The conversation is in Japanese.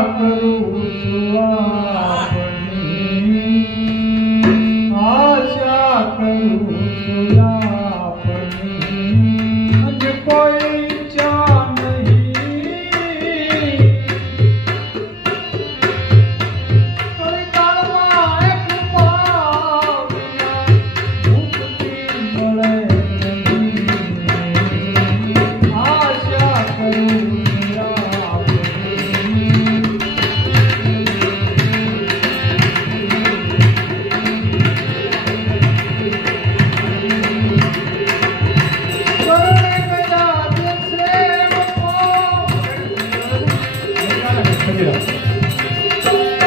pássaro こちら。